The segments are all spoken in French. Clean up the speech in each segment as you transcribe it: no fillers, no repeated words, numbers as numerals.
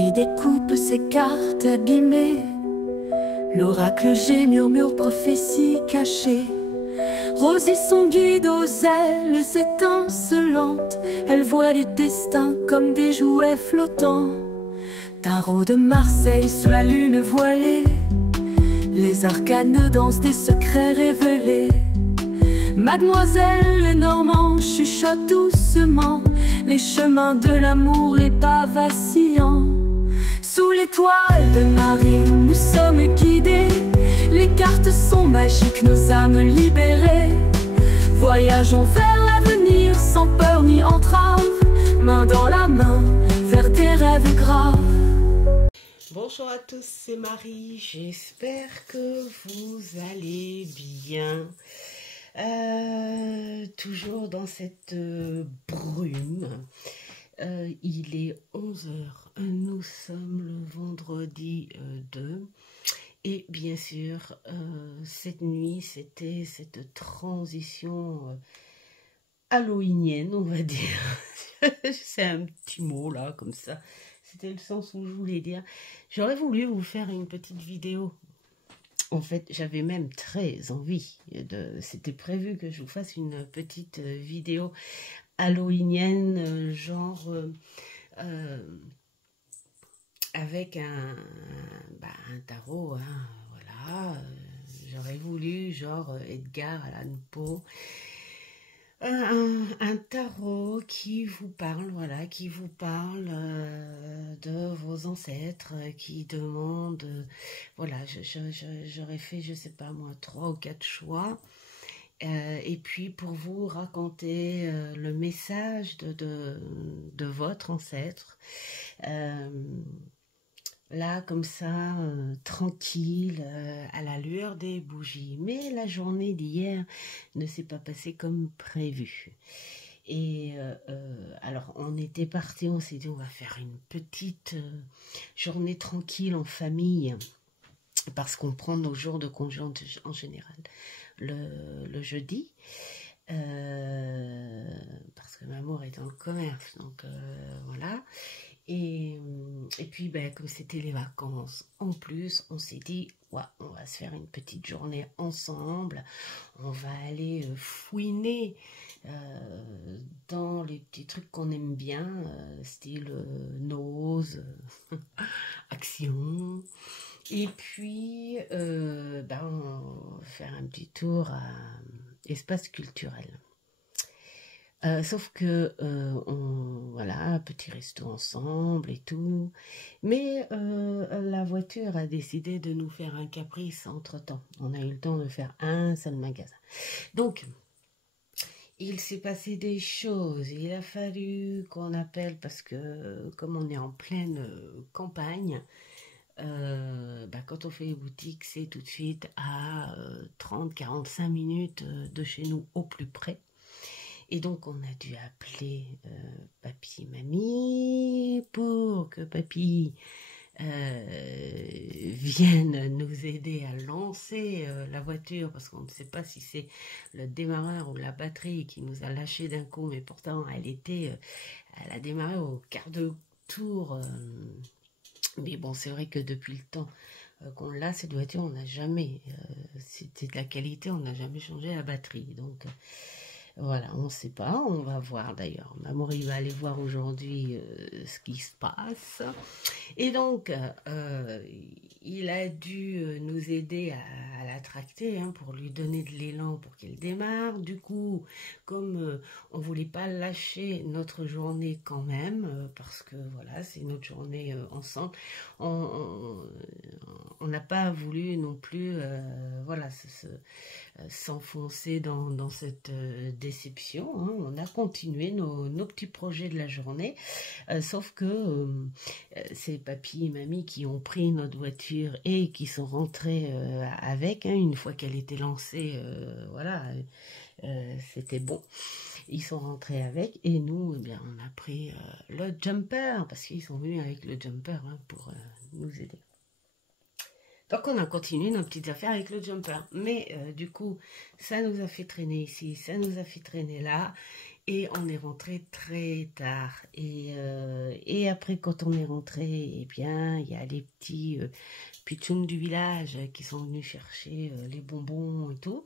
Marie découpe ses cartes abîmées. L'oracle G murmure prophétie cachée. Rosie son guide aux ailes étincelantes. Elle voit les destins comme des jouets flottants. Tarot de Marseille sous la lune voilée. Les arcanes dansent des secrets révélés. Mademoiselle Lenormand chuchote doucement les chemins de l'amour, les pas vacillants. Sous l'étoile de Marie, nous sommes guidés. Les cartes sont magiques, nos âmes libérées. Voyageons vers l'avenir sans peur ni entrave, main dans la main vers des rêves graves. Bonjour à tous, c'est Marie, j'espère que vous allez bien. Toujours dans cette brume. Il est 11 h, nous sommes le vendredi 2. Et bien sûr, cette nuit, c'était cette transition halloweenienne, on va dire. C'est un petit mot là, comme ça. C'était le sens où je voulais dire. J'aurais voulu vous faire une petite vidéo. En fait, j'avais même très envie c'était prévu que je vous fasse une petite vidéo halloweenienne, genre avec un tarot, hein, voilà. J'aurais voulu genre Edgar Allan Poe. Un tarot qui vous parle, voilà, qui vous parle de vos ancêtres, qui demande, voilà, j'aurais fait, je sais pas moi, 3 ou 4 choix, et puis pour vous raconter le message de votre ancêtre, là, comme ça, tranquille, à la lueur des bougies. Mais la journée d'hier ne s'est pas passée comme prévu. Et alors, on était parti, on s'est dit, on va faire une petite journée tranquille en famille, parce qu'on prend nos jours de congé en général le jeudi. Parce que Mamour est dans le commerce, donc voilà. Et puis, comme c'était les vacances, en plus, on s'est dit, ouais, on va se faire une petite journée ensemble. On va aller fouiner dans les petits trucs qu'on aime bien, style nose, action. Et puis, on va faire un petit tour à espace culturel. Sauf que, voilà, petit resto ensemble et tout. Mais la voiture a décidé de nous faire un caprice entre-temps. On a eu le temps de faire un seul magasin. Donc, il s'est passé des choses. Il a fallu qu'on appelle, parce que comme on est en pleine campagne, quand on fait les boutiques, c'est tout de suite à 30-45 minutes de chez nous au plus près. Et donc, on a dû appeler papy et mamie pour que papy vienne nous aider à lancer la voiture, parce qu'on ne sait pas si c'est le démarreur ou la batterie qui nous a lâché d'un coup, mais pourtant, elle a démarré au quart de tour. Mais bon, c'est vrai que depuis le temps qu'on l'a, cette voiture, on n'a jamais, c'était de la qualité, on n'a jamais changé la batterie. Donc, voilà, on ne sait pas, on va voir d'ailleurs. Mamour, il va aller voir aujourd'hui ce qui se passe. Et donc, il a dû nous aider à la tracter, hein, pour lui donner de l'élan pour qu'elle démarre. Du coup, comme on ne voulait pas lâcher notre journée quand même, parce que voilà, c'est notre journée ensemble, on n'a pas voulu non plus voilà, s'enfoncer dans cette déception, hein. On a continué nos petits projets de la journée, sauf que c'est papy et mamie qui ont pris notre voiture et qui sont rentrés avec, hein, une fois qu'elle était lancée, voilà, c'était bon. Ils sont rentrés avec, et nous, on a pris le jumper, parce qu'ils sont venus avec le jumper, hein, pour nous aider. Donc on a continué nos petites affaires avec le jumper. Mais du coup, ça nous a fait traîner ici, ça nous a fait traîner là. Et on est rentré très tard. Et après, quand on est rentré, eh bien, il y a les petits pitchouns du village qui sont venus chercher les bonbons et tout.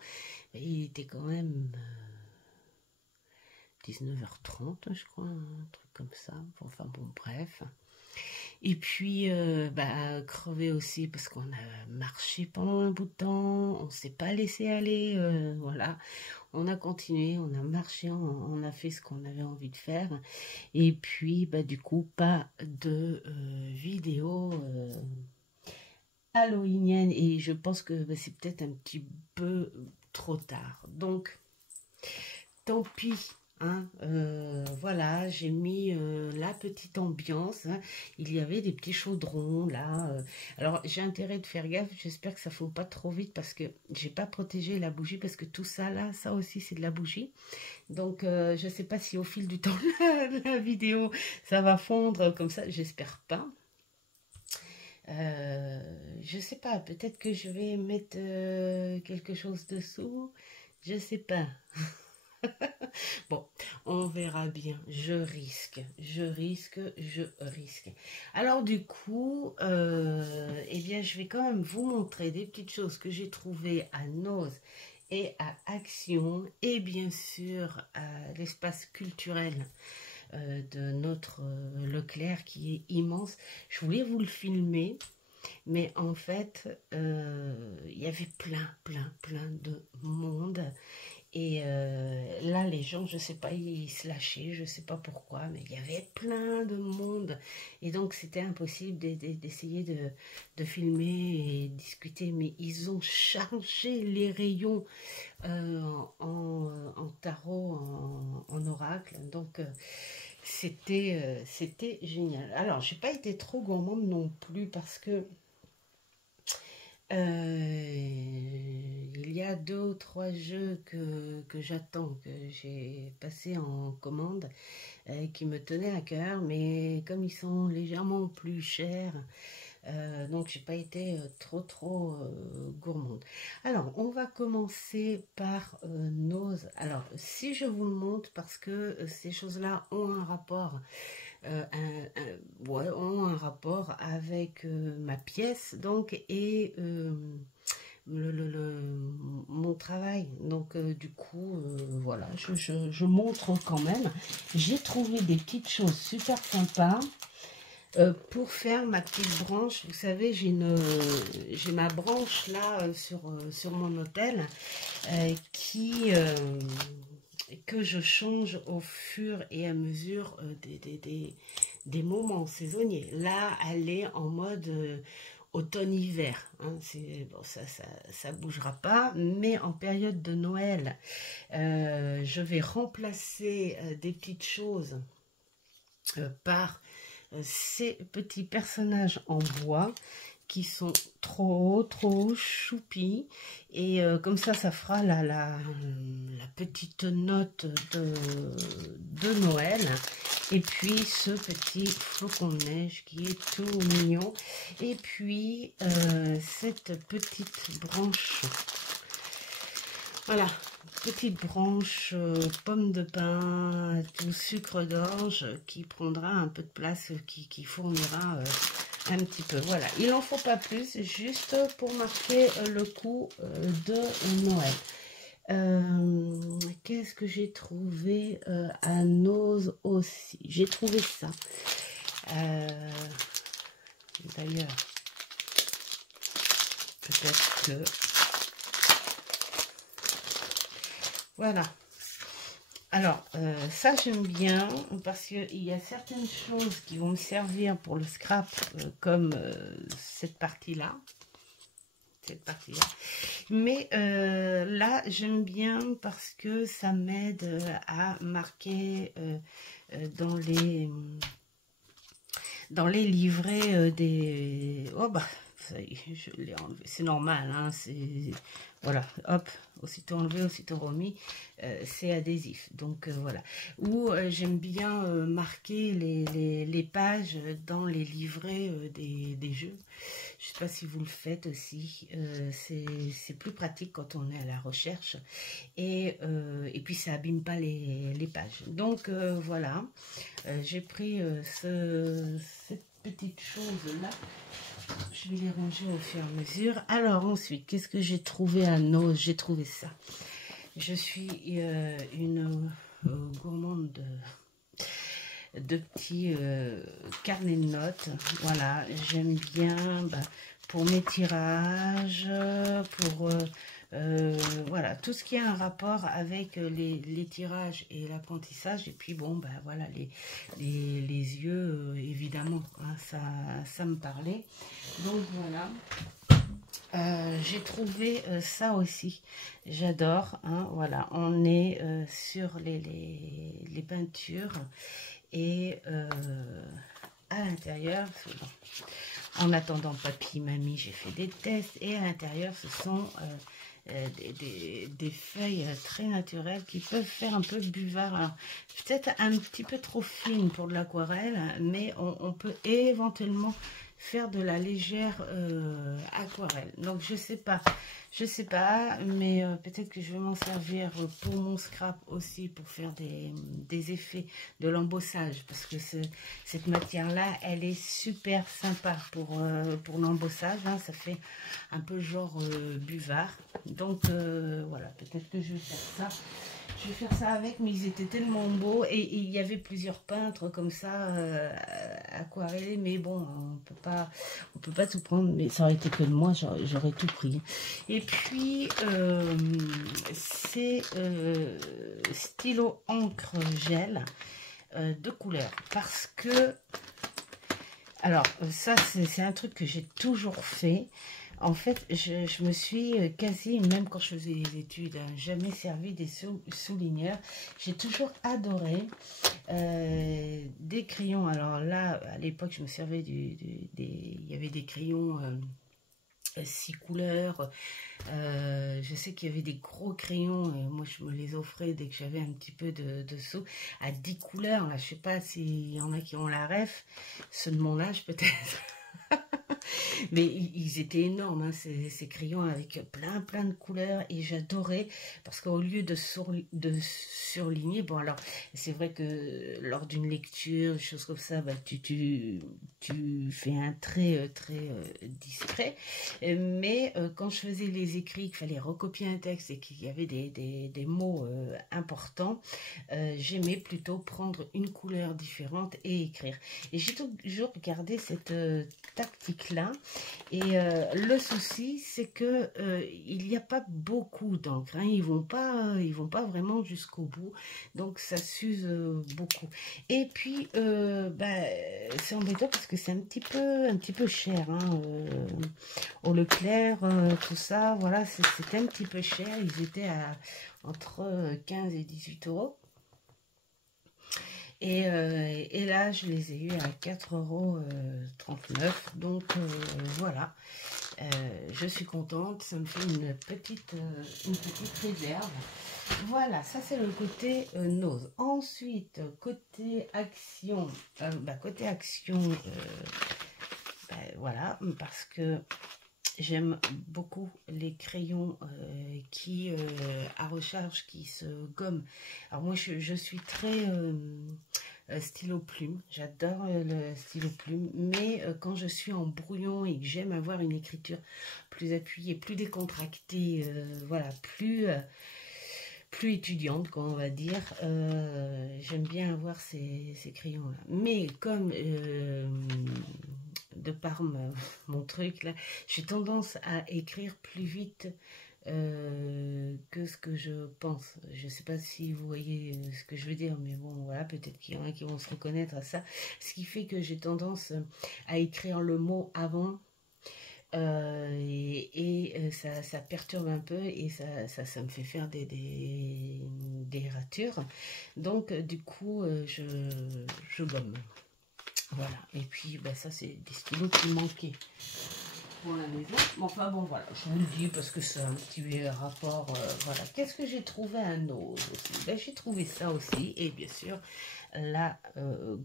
Et il était quand même 19h30, je crois, un truc comme ça. Enfin bon, bref. Et puis, crevé aussi parce qu'on a marché pendant un bout de temps, on s'est pas laissé aller, voilà. On a continué, on a marché, on a fait ce qu'on avait envie de faire. Et puis, du coup, pas de vidéo halloweenienne. Et je pense que c'est peut-être un petit peu trop tard. Donc, tant pis. Hein, voilà, j'ai mis la petite ambiance, hein. Il y avait des petits chaudrons là. Alors j'ai intérêt de faire gaffe. J'espère que ça ne fond pas trop vite parce que j'ai pas protégé la bougie, parce que tout ça là, ça aussi c'est de la bougie. Donc je sais pas si au fil du temps la vidéo ça va fondre comme ça. J'espère pas. Je sais pas. Peut-être que je vais mettre quelque chose dessous. Je sais pas. Bon, on verra bien. Je risque. Alors du coup, eh bien, je vais quand même vous montrer des petites choses que j'ai trouvées à Noz et à Action, et bien sûr à l'espace culturel de notre Leclerc qui est immense. Je voulais vous le filmer, mais en fait, il y avait plein de monde. Et là, les gens, je sais pas, ils se lâchaient, je sais pas pourquoi, mais il y avait plein de monde. Et donc, c'était impossible d'essayer de filmer et discuter. Mais ils ont chargé les rayons en tarot, en oracle. Donc, c'était génial. Alors, j'ai pas été trop gourmande non plus parce que il y a 2 ou 3 jeux que j'attends, que j'ai passé en commande, qui me tenaient à cœur, mais comme ils sont légèrement plus chers, donc j'ai pas été trop gourmande. Alors on va commencer par Noz. Alors si je vous le montre, parce que ces choses-là ont un rapport ont un rapport avec ma pièce, donc, et mon travail. Donc du coup, voilà, je montre quand même. J'ai trouvé des petites choses super sympas pour faire ma petite branche. Vous savez, j'ai ma branche là sur mon hôtel que je change au fur et à mesure des moments saisonniers. Là, elle est en mode automne-hiver. Hein. Bon, ça bougera pas, mais en période de Noël, je vais remplacer des petites choses par ces petits personnages en bois qui sont trop choupis, et comme ça fera la petite note de Noël. Et puis ce petit flocon de neige qui est tout mignon, et puis cette petite branche, voilà, petite branche pomme de pin, tout sucre d'orge, qui prendra un peu de place, qui fournira un petit peu. Voilà, il n'en faut pas plus, juste pour marquer le coup de Noël. Qu'est-ce que j'ai trouvé à Noz aussi? J'ai trouvé ça. D'ailleurs, peut-être que... Voilà. Alors, ça j'aime bien, parce qu'il y a certaines choses qui vont me servir pour le scrap, comme cette partie-là. Mais là, j'aime bien parce que ça m'aide à marquer dans les livrets des... Oh bah, ça y est, je l'ai enlevé. C'est normal, hein, Voilà, hop, aussitôt enlevé, aussitôt remis, c'est adhésif. Donc voilà. Ou j'aime bien marquer les pages dans les livrets des jeux. Je ne sais pas si vous le faites aussi. C'est plus pratique quand on est à la recherche. Et puis ça abîme pas les pages. Donc voilà, j'ai pris cette petite chose-là. Je vais les ranger au fur et à mesure. Alors ensuite, qu'est-ce que j'ai trouvé à Noz? J'ai trouvé ça. Je suis une gourmande de petits carnets de notes. Voilà, j'aime bien pour mes tirages, pour voilà, tout ce qui a un rapport avec les tirages et l'apprentissage. Et puis bon, voilà, les yeux, évidemment, hein, ça me parlait. Donc voilà. J'ai trouvé ça aussi, j'adore, hein, voilà, on est sur les peintures et à l'intérieur, en attendant papy, mamie, j'ai fait des tests et à l'intérieur ce sont des feuilles très naturelles qui peuvent faire un peu buvard, peut-être un petit peu trop fine pour de l'aquarelle, mais on peut éventuellement faire de la légère aquarelle. Donc je sais pas, mais peut-être que je vais m'en servir pour mon scrap aussi, pour faire des effets de l'embossage, parce que cette matière là elle est super sympa pour l'embossage, hein, ça fait un peu genre buvard. Donc voilà, peut-être que je vais faire ça. Je vais faire ça avec, mais ils étaient tellement beaux. Et il y avait plusieurs peintres comme ça, aquarellés. Mais bon, on peut pas tout prendre. Mais ça aurait été que de moi, j'aurais tout pris. Et puis, c'est stylo encre gel de couleur. Parce que, alors, ça, c'est un truc que j'ai toujours fait. En fait, je me suis quasi, même quand je faisais des études, hein, jamais servi des souligneurs. J'ai toujours adoré des crayons. Alors là, à l'époque, je me servais il y avait des crayons 6 couleurs. Je sais qu'il y avait des gros crayons. Moi, je me les offrais dès que j'avais un petit peu de sous à 10 couleurs. Là, je sais pas s'il y en a qui ont la ref, ceux de mon âge peut-être. Mais ils étaient énormes, hein, ces crayons avec plein de couleurs, et j'adorais parce qu'au lieu de surligner, bon alors c'est vrai que lors d'une lecture, des choses comme ça, tu fais un trait très discret, mais quand je faisais les écrits, qu'il fallait recopier un texte et qu'il y avait des mots importants, j'aimais plutôt prendre une couleur différente et écrire. Et j'ai toujours gardé cette tactique là. Et le souci, c'est que il n'y a pas beaucoup d'encre, hein. Ils vont pas vraiment jusqu'au bout, donc ça s'use beaucoup. Et puis c'est embêtant parce que c'est un petit peu cher, hein, au Leclerc, tout ça, voilà, c'était un petit peu cher. Ils étaient entre 15 et 18 euros. Et là, je les ai eu à 4,39 €. Donc voilà, je suis contente. Ça me fait une petite réserve. Voilà, ça c'est le côté Noz. Ensuite, côté action, voilà, parce que j'aime beaucoup les crayons à recharge qui se gomment. Alors moi, je suis très stylo plume. J'adore le stylo plume. Mais quand je suis en brouillon et que j'aime avoir une écriture plus appuyée, plus décontractée, voilà, plus étudiante, quoi, on va dire, j'aime bien avoir ces crayons-là. Mais comme de par mon truc là, j'ai tendance à écrire plus vite que ce que je pense. Je sais pas si vous voyez ce que je veux dire, mais bon, voilà, peut-être qu'il y en a qui vont se reconnaître à ça. Ce qui fait que j'ai tendance à écrire le mot avant. Ça perturbe un peu et ça me fait faire des ratures. Donc du coup je gomme. Voilà. Et puis ça c'est des stylos qui manquaient. pour la maison. Mais enfin bon, voilà, je vous le dis parce que c'est un petit rapport. Voilà. Qu'est-ce que j'ai trouvé un autre aussi? Ben, j'ai trouvé ça aussi. Et bien sûr, la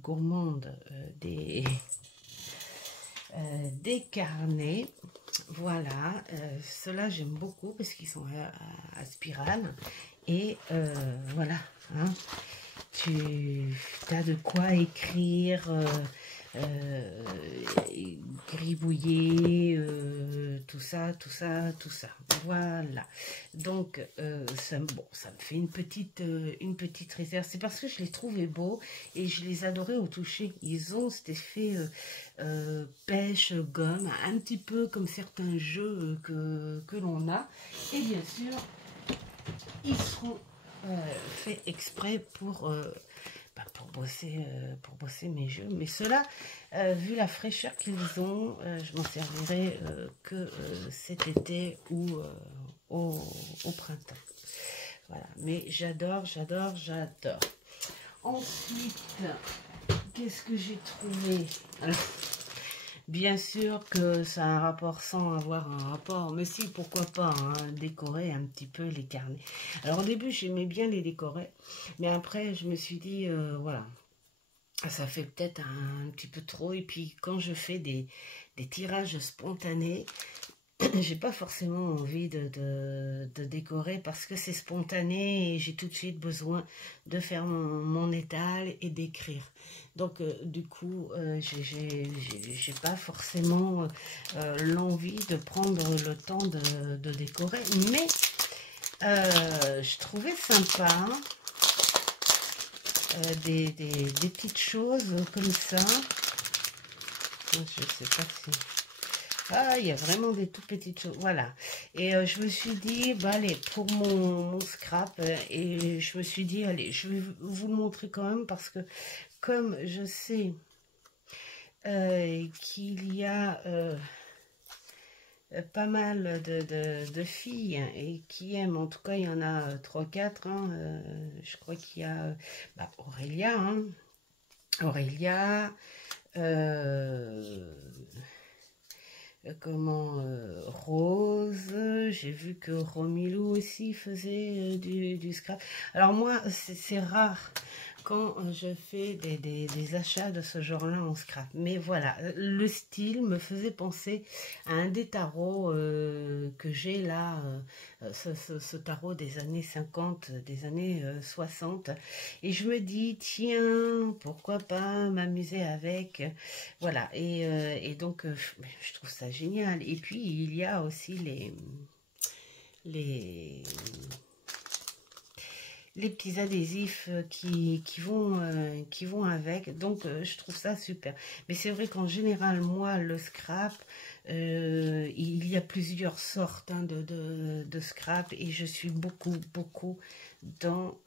gourmande des carnets. Voilà, ceux-là j'aime beaucoup parce qu'ils sont à spirale. Et voilà, hein, tu as de quoi écrire, gribouiller, tout ça. Voilà. Donc, bon, ça me fait une petite réserve. C'est parce que je les trouvais beaux et je les adorais au toucher. Ils ont cet effet pêche, gomme, un petit peu comme certains jeux que l'on a. Et bien sûr, ils seront faits exprès pour bosser mes jeux. Mais ceux-là, vu la fraîcheur qu'ils ont, je m'en servirai que cet été ou au printemps. Voilà, mais j'adore. Ensuite, qu'est-ce que j'ai trouvé? Alors, bien sûr que ça a un rapport sans avoir un rapport, mais si, pourquoi pas, hein, décorer un petit peu les carnets. Alors au début, j'aimais bien les décorer, mais après, je me suis dit, voilà, ça fait peut-être un petit peu trop. Et puis, quand je fais des tirages spontanés, j'ai pas forcément envie de décorer parce que c'est spontané et j'ai tout de suite besoin de faire mon étal et d'écrire. Donc du coup, j'ai pas forcément l'envie de prendre le temps de décorer, mais je trouvais sympa des petites choses comme ça. Je sais pas si... Ah, il y a vraiment des tout petites choses. Voilà. Et je me suis dit, bah allez, pour mon scrap, et je me suis dit, allez, je vais vous le montrer quand même parce que comme je sais qu'il y a pas mal de filles et qui aiment, en tout cas, il y en a 3-4, hein, je crois qu'il y a Aurélia, hein, Aurélia, Rose, j'ai vu que Romilou aussi faisait du scrap. Alors moi, c'est rare quand je fais des achats de ce genre-là en scrap. Mais voilà, le style me faisait penser à un des tarots que j'ai là, ce tarot des années 50, des années 60. Et je me dis, tiens, pourquoi pas m'amuser avec. Voilà, et donc je trouve ça génial. Et puis, il y a aussi les petits adhésifs qui vont avec, donc je trouve ça super. Mais c'est vrai qu'en général, moi, le scrap, il y a plusieurs sortes, hein, de scrap, et je suis beaucoup dans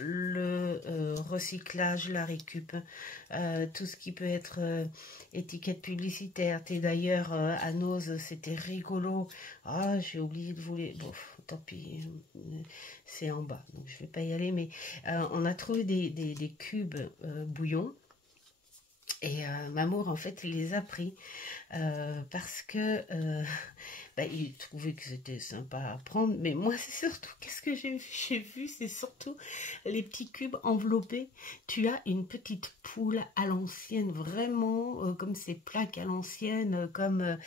le recyclage, la récup, tout ce qui peut être étiquette publicitaire. Et d'ailleurs, à Nose, c'était rigolo. Ah, j'ai oublié de vous les... Bon, tant pis, c'est en bas, donc je vais pas y aller, mais on a trouvé des cubes bouillon. Et Mamour, en fait, il les a pris parce que il trouvait que c'était sympa à prendre. Mais moi, c'est surtout, qu'est-ce que j'ai vu, c'est surtout les petits cubes enveloppés. Tu as une petite poule à l'ancienne, vraiment, comme ces plaques à l'ancienne, comme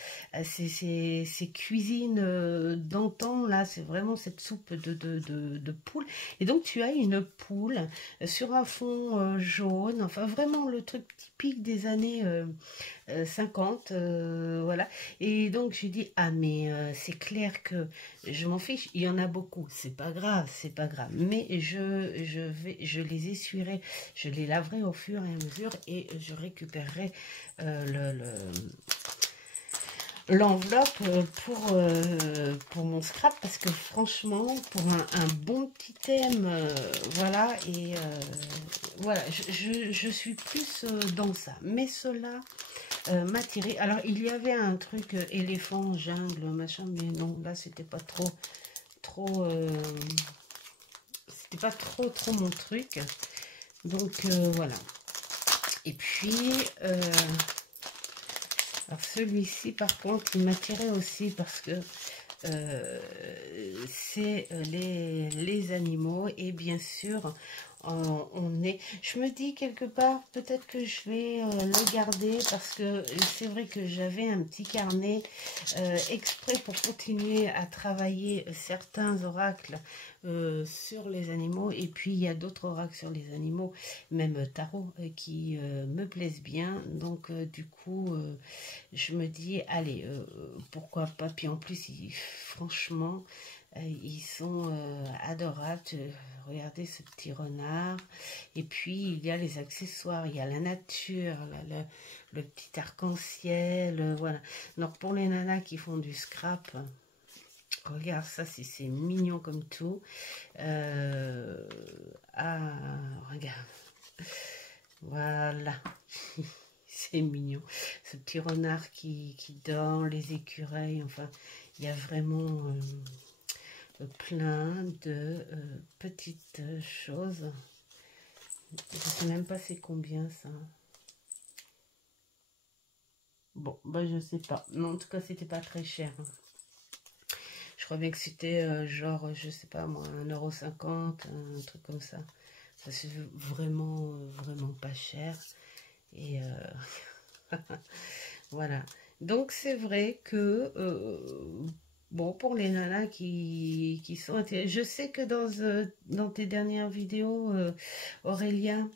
ces cuisines d'antan, là, c'est vraiment cette soupe de poule. Et donc, tu as une poule sur un fond jaune, enfin, vraiment le truc typique des années 50, voilà. Et donc j'ai dit, ah mais c'est clair que je m'en fiche, il y en a beaucoup, c'est pas grave, mais je les essuierai, je les laverai au fur et à mesure et je récupérerai l'enveloppe pour mon scrap, parce que franchement, pour un bon petit thème, voilà, et voilà, je suis plus dans ça. Mais cela m'a tiré. Alors, il y avait un truc éléphant, jungle, machin, mais non, là, c'était pas trop c'était pas trop mon truc. Donc, voilà. Et puis... Alors celui-ci, par contre, il m'attirait aussi parce que c'est les animaux et bien sûr on est, je me dis quelque part peut-être que je vais le garder parce que c'est vrai que j'avais un petit carnet exprès pour continuer à travailler certains oracles sur les animaux, et puis il y a d'autres oracles sur les animaux, même tarot, qui me plaisent bien, donc du coup je me dis allez, pourquoi pas, puis en plus franchement ils sont adorables. Regardez ce petit renard, et puis il y a les accessoires, il y a la nature, le petit arc-en-ciel, voilà. Donc pour les nanas qui font du scrap, regarde ça, c'est mignon comme tout. Ah, regarde. Voilà. C'est mignon. Ce petit renard qui dort, les écureuils, enfin, il y a vraiment plein de petites choses. Je sais même pas c'est combien ça. Bon, bah je sais pas. Non, en tout cas, c'était pas très cher. Je crois bien que c'était genre, je sais pas moi, 1,50 €, un truc comme ça. Ça c'est vraiment, vraiment pas cher. Et voilà. Donc c'est vrai que, bon, pour les nanas qui sont intéressées, je sais que dans tes dernières vidéos, Aurélia,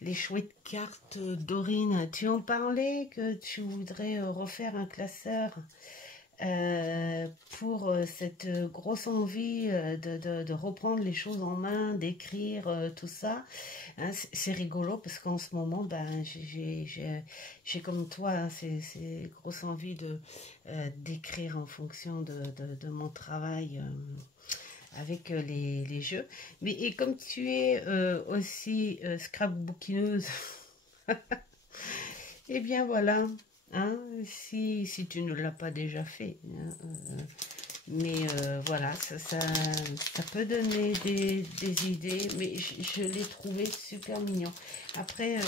les chouettes cartes Dorine, tu en parlais que tu voudrais refaire un classeur pour cette grosse envie de reprendre les choses en main, d'écrire tout ça. Hein, c'est rigolo parce qu'en ce moment, ben, j'ai comme toi, hein, c'est grosse envie d'écrire en fonction de mon travail avec les jeux. Mais et comme tu es aussi scrapbookineuse, et bien voilà. Hein, si tu ne l'as pas déjà fait, hein, mais voilà, ça peut donner des idées, mais je l'ai trouvé super mignon. Après,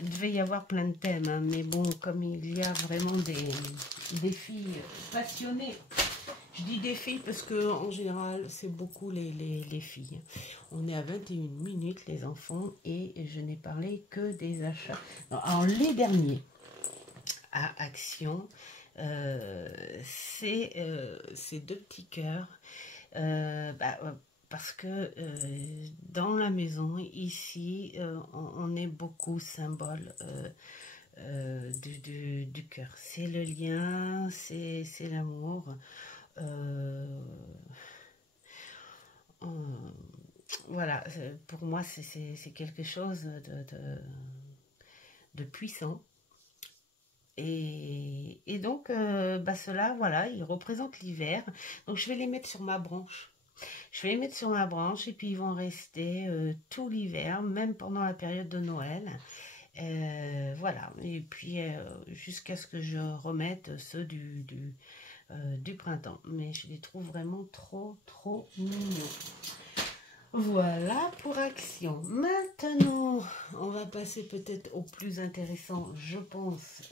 il devait y avoir plein de thèmes, hein, mais bon, comme il y a vraiment des filles passionnées, je dis des filles parce que en général, c'est beaucoup les filles. On est à 21 minutes, les enfants, et je n'ai parlé que des achats. Non, alors, les derniers à Action, c'est ces deux petits cœurs, parce que dans la maison ici on est beaucoup symbole du cœur, c'est le lien, c'est l'amour, voilà, pour moi c'est quelque chose de puissant. Et donc, ceux-là, voilà, ils représentent l'hiver. Donc, je vais les mettre sur ma branche. Je vais les mettre sur ma branche et puis ils vont rester tout l'hiver, même pendant la période de Noël. Voilà. Et puis, jusqu'à ce que je remette ceux du printemps. Mais je les trouve vraiment trop, trop mignons. Voilà pour Action. Maintenant, on va passer peut-être au plus intéressant, je pense,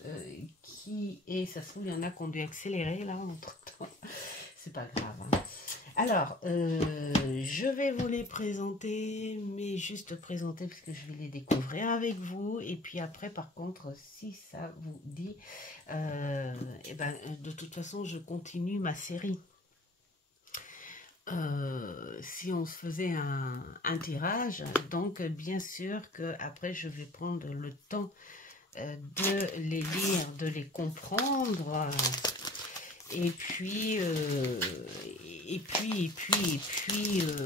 qui est, ça se trouve, il y en a qui ont dû accélérer là entre-temps. C'est pas grave. Hein. Alors, je vais vous les présenter, mais juste présenter parce que je vais les découvrir avec vous. Et puis après, par contre, si ça vous dit, et ben, de toute façon, je continue ma série. Si on se faisait un tirage, donc bien sûr que après je vais prendre le temps de les lire, de les comprendre, et puis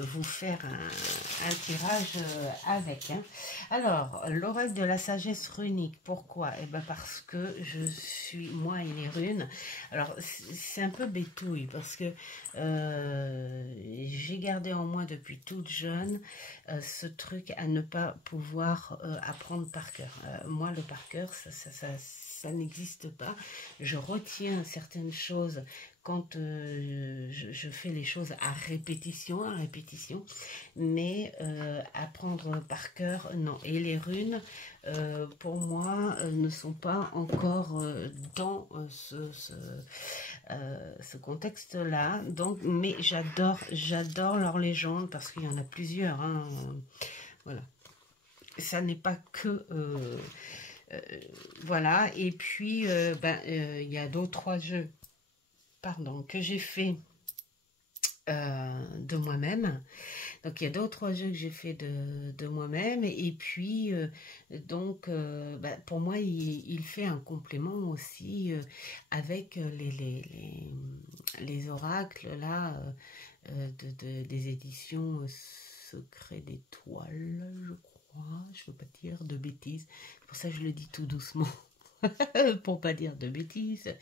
vous faire un tirage avec. Hein. Alors, l'oracle de la sagesse runique, pourquoi? Eh ben parce que je suis, moi et les runes, alors c'est un peu bétouille, parce que j'ai gardé en moi depuis toute jeune ce truc à ne pas pouvoir apprendre par cœur. Moi, le par cœur, ça n'existe pas. Je retiens certaines choses quand je fais les choses à répétition, mais apprendre par cœur, non. Et les runes, pour moi, ne sont pas encore dans ce contexte-là. Donc, mais j'adore leur légende parce qu'il y en a plusieurs. Hein. Voilà. Ça n'est pas que... voilà. Et puis, il y a d'autres 3 jeux que j'ai fait de moi-même. Donc il y a 2 ou 3 jeux que j'ai fait de moi-même, et puis pour moi il fait un complément aussi avec les oracles là des éditions Secret d'Étoiles, je crois, je ne veux pas dire de bêtises, c'est pour ça que je le dis tout doucement. Pour pas dire de bêtises.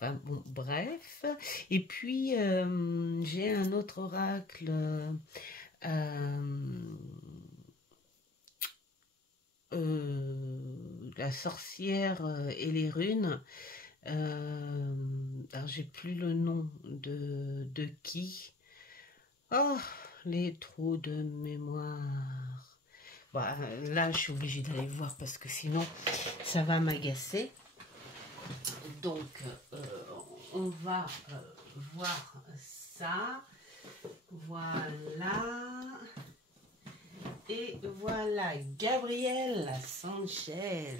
Enfin, bon, bref. Et puis, j'ai un autre oracle. La sorcière et les runes. Alors, j'ai plus le nom de qui. Oh, les trous de mémoire. Bon, là, je suis obligée d'aller voir parce que sinon, ça va m'agacer. Donc, on va voir ça. Voilà. Et voilà, Gabriel Sanchez.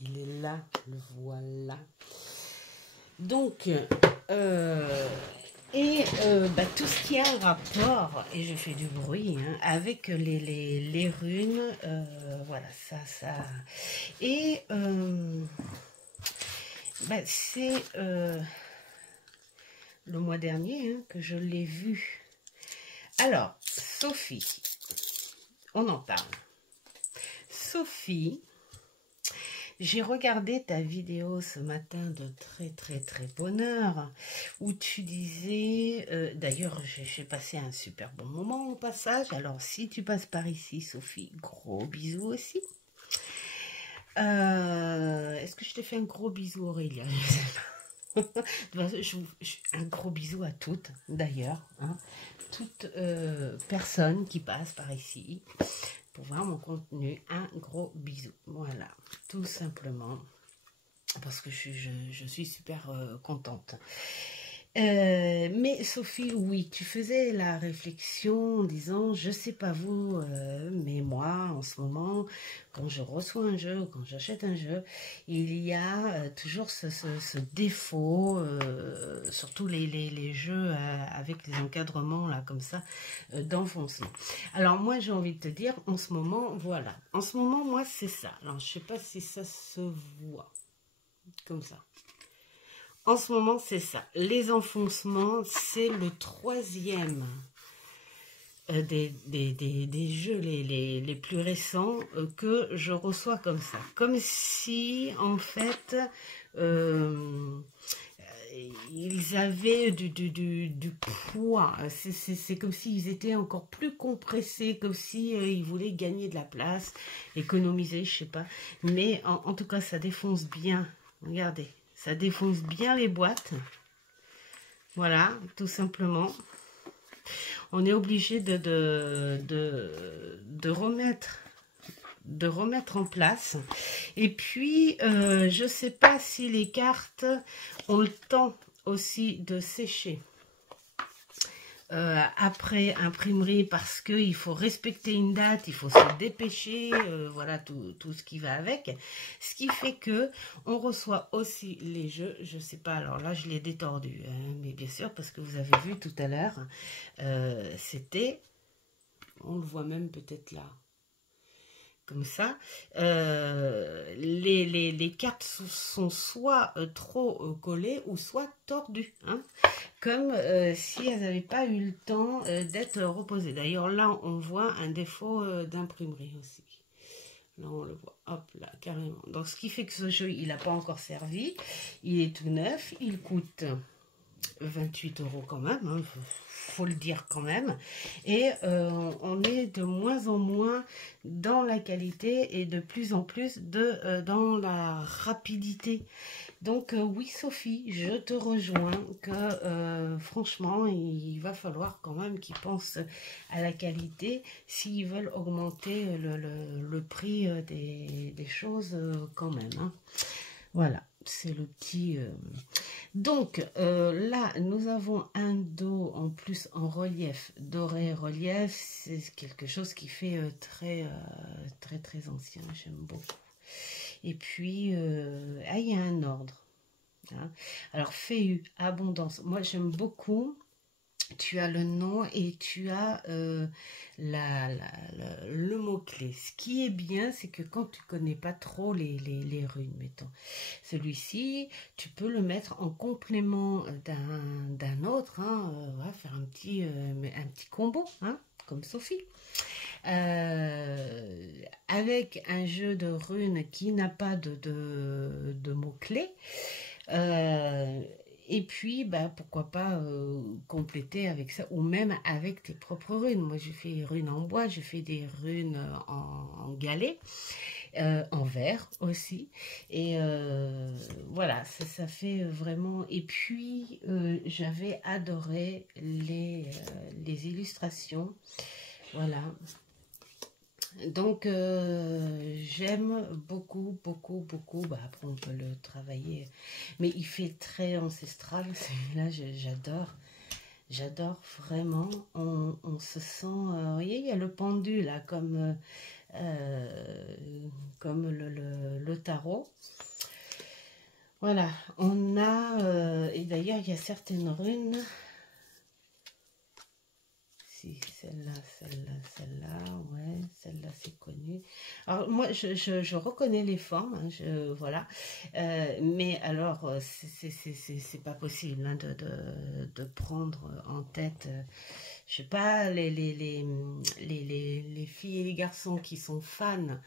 Il est là, le voilà. Donc, tout ce qui a un rapport, et je fais du bruit, hein, avec les runes, voilà, ça. Et c'est le mois dernier que je l'ai vu. Alors, Sophie, on en parle. Sophie, j'ai regardé ta vidéo ce matin de très bonne heure où tu disais, d'ailleurs j'ai passé un super bon moment au passage, alors si tu passes par ici Sophie, gros bisous aussi. Est-ce que je t'ai fait un gros bisou Aurélia? Je sais pas. Un gros bisou à toutes d'ailleurs, hein. Toute personne qui passe par ici pour voir mon contenu, un gros bisou. Voilà, tout simplement parce que je suis super contente. Mais Sophie, oui, tu faisais la réflexion en disant, je sais pas vous, mais moi, en ce moment, quand je reçois un jeu, ou quand j'achète un jeu, il y a toujours ce défaut, surtout les jeux avec les encadrements, là, comme ça, d'enfoncement. Alors, moi, j'ai envie de te dire, en ce moment, voilà. En ce moment, moi, c'est ça. Alors, je sais pas si ça se voit, comme ça. En ce moment, c'est ça. Les enfoncements, c'est le 3e des jeux les plus récents que je reçois comme ça. Comme si, en fait, ils avaient du poids. C'est comme s'ils étaient encore plus compressés, comme si ils voulaient gagner de la place, économiser, je sais pas. Mais en tout cas, ça défonce bien. Regardez. Ça défonce bien les boîtes. Voilà, tout simplement. On est obligé de remettre en place. Et puis, je ne sais pas si les cartes ont le temps aussi de sécher. Après imprimerie, parce qu'il faut respecter une date, il faut se dépêcher, voilà tout ce qui va avec. Ce qui fait que on reçoit aussi les jeux, je sais pas, alors là je l'ai détordu, hein, mais bien sûr, parce que vous avez vu tout à l'heure, c'était, on le voit même peut-être là, comme ça, les cartes sont soit trop collées ou soit tordues, hein, comme si elles n'avaient pas eu le temps d'être reposées. D'ailleurs, là, on voit un défaut d'imprimerie aussi. Là, on le voit, hop là, carrément. Donc, ce qui fait que ce jeu, il n'a pas encore servi. Il est tout neuf. Il coûte 28 € quand même, hein, faut le dire quand même. Et on est de moins en moins dans la qualité et de plus en plus dans la rapidité. Donc oui Sophie, je te rejoins que franchement il va falloir quand même qu'ils pensent à la qualité s'ils veulent augmenter le prix des choses quand même. Hein. Voilà, c'est le petit... Donc là, nous avons un dos en plus en relief, doré relief, c'est quelque chose qui fait très ancien, j'aime beaucoup. Et puis, il y a un ordre. Hein. Alors, Féu, abondance, moi j'aime beaucoup. Tu as le nom et tu as le mot-clé. Ce qui est bien, c'est que quand tu connais pas trop les runes, mettons, celui-ci, tu peux le mettre en complément d'un autre, hein, voilà, faire un petit combo, hein, comme Sophie. Avec un jeu de runes qui n'a pas de mots-clés. Et puis, bah, pourquoi pas compléter avec ça, ou même avec tes propres runes. Moi, je fais des runes en bois, je fais des runes en galet, en verre aussi. Et voilà, ça fait vraiment... Et puis, j'avais adoré les illustrations. Voilà. Donc j'aime beaucoup. Bah, après on peut le travailler, mais il fait très ancestral celui-là. J'adore vraiment. On se sent, vous voyez, il y a le pendu là, comme le tarot. Voilà, on a et d'ailleurs il y a certaines runes. Celle-là, ouais, celle-là c'est connu. Alors moi je reconnais les formes, hein, voilà, mais alors c'est pas possible hein, de prendre en tête, je sais pas, les filles et les garçons qui sont fans,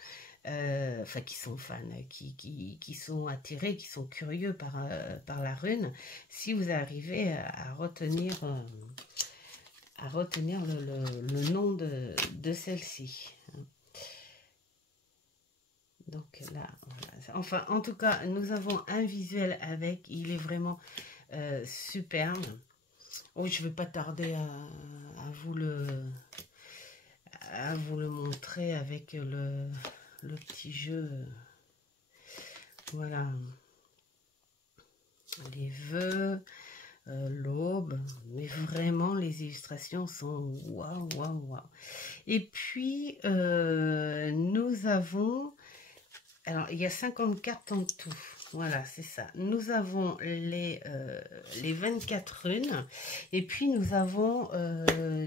enfin qui sont fans, qui sont attirés, qui sont curieux par la rune, si vous arrivez à retenir le nom de celle-ci. Donc là, voilà. Enfin, en tout cas, nous avons un visuel avec, il est vraiment superbe. Oh, je ne vais pas tarder à vous le montrer avec le petit jeu. Voilà. Les vœux. L'aube, mais vraiment les illustrations sont waouh. Et puis nous avons, alors il y a 50 cartes en tout, voilà, c'est ça. Nous avons les 24 runes et puis nous avons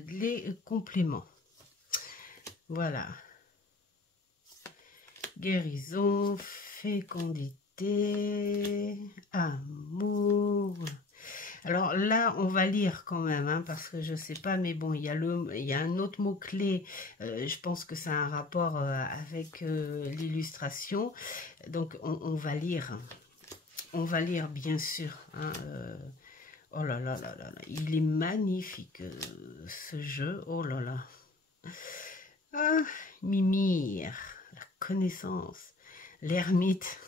les compléments. Voilà. Guérison, fécondité, amour. Alors là, on va lire quand même, hein, parce que je sais pas, mais bon, il y a un autre mot-clé, je pense que ça a un rapport avec l'illustration, donc on va lire. On va lire, bien sûr. Hein, oh là là, il est magnifique, ce jeu, oh là là. Ah, Mimir, la connaissance, l'ermite.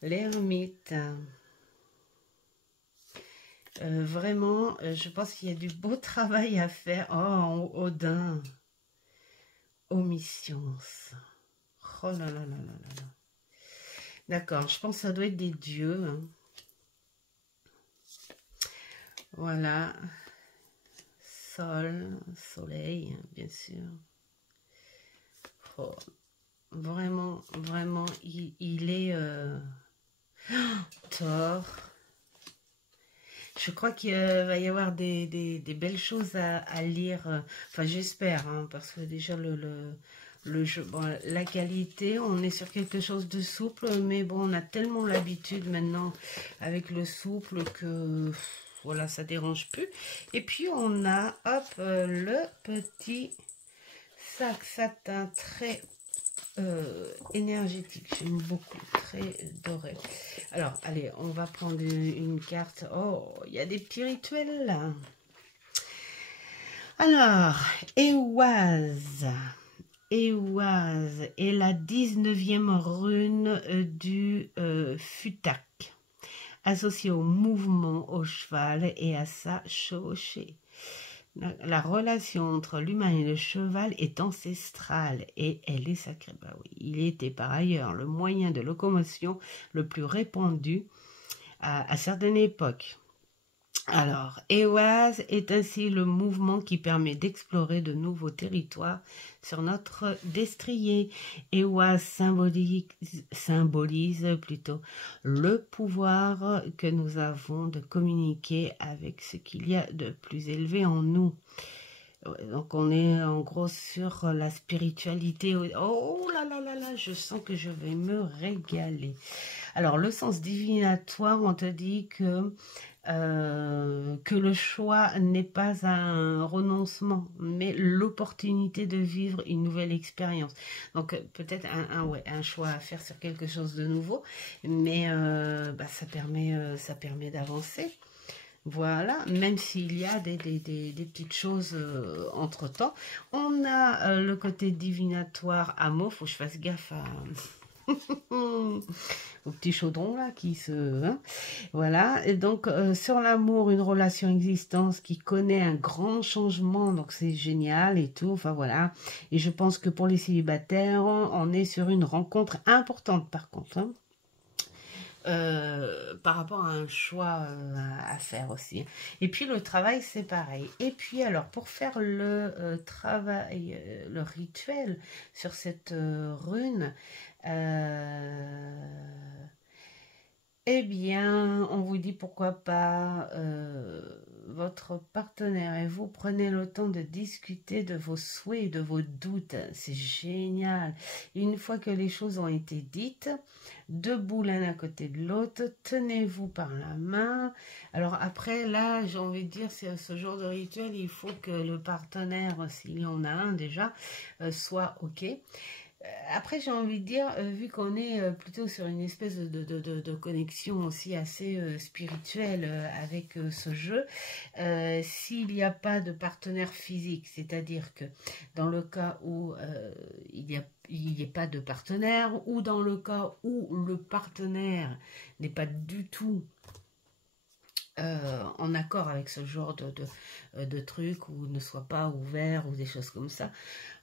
L'ermite. Vraiment, je pense qu'il y a du beau travail à faire. Oh, Odin. Omniscience. Oh là là. D'accord, je pense que ça doit être des dieux. Hein. Voilà. Soleil, bien sûr. Oh, vraiment, il est... Thor. Je crois qu'il va y avoir des belles choses à lire. Enfin, j'espère, hein, parce que déjà le jeu, bon, la qualité, on est sur quelque chose de souple, mais bon, on a tellement l'habitude maintenant avec le souple que voilà, ça dérange plus. Et puis on a, hop, le petit sac satin très énergétique. J'aime beaucoup, très doré. Alors, allez, on va prendre une carte. Oh, il y a des petits rituels là. Alors, Ehwaz. Ehwaz est la 19e rune du Futak, associée au mouvement, au cheval et à sa chevauchée. La relation entre l'humain et le cheval est ancestrale et elle est sacrée. Bah oui, il était par ailleurs le moyen de locomotion le plus répandu à certaines époques. Alors, Ehwaz est ainsi le mouvement qui permet d'explorer de nouveaux territoires sur notre destrier. Ehwaz symbolise plutôt le pouvoir que nous avons de communiquer avec ce qu'il y a de plus élevé en nous. Donc on est en gros sur la spiritualité. Oh là là là là, je sens que je vais me régaler. Alors le sens divinatoire, on te dit que le choix n'est pas un renoncement, mais l'opportunité de vivre une nouvelle expérience. Donc peut-être un choix à faire sur quelque chose de nouveau, mais ça permet d'avancer. Voilà, même s'il y a des petites choses entre-temps. On a le côté divinatoire à mots, faut que je fasse gaffe à... au petit chaudron là qui se... Hein, voilà, et donc sur l'amour, une relation existence qui connaît un grand changement, donc c'est génial et tout, enfin voilà. Et je pense que pour les célibataires, on est sur une rencontre importante par contre, hein. Par rapport à un choix à faire aussi. Et puis le travail, c'est pareil. Et puis alors, pour faire le travail, le rituel sur cette rune, eh bien, on vous dit pourquoi pas votre partenaire et vous prenez le temps de discuter de vos souhaits et de vos doutes. C'est génial. Une fois que les choses ont été dites, debout l'un à côté de l'autre, tenez-vous par la main. Alors après, là, j'ai envie de dire, c'est ce genre de rituel, il faut que le partenaire, s'il y en a un déjà, soit OK. Après, j'ai envie de dire, vu qu'on est plutôt sur une espèce de connexion aussi assez spirituelle avec ce jeu, s'il n'y a pas de partenaire physique, c'est-à-dire que dans le cas où il n'y ait pas de partenaire, ou dans le cas où le partenaire n'est pas du tout en accord avec ce genre de truc, ou ne soit pas ouvert, ou des choses comme ça,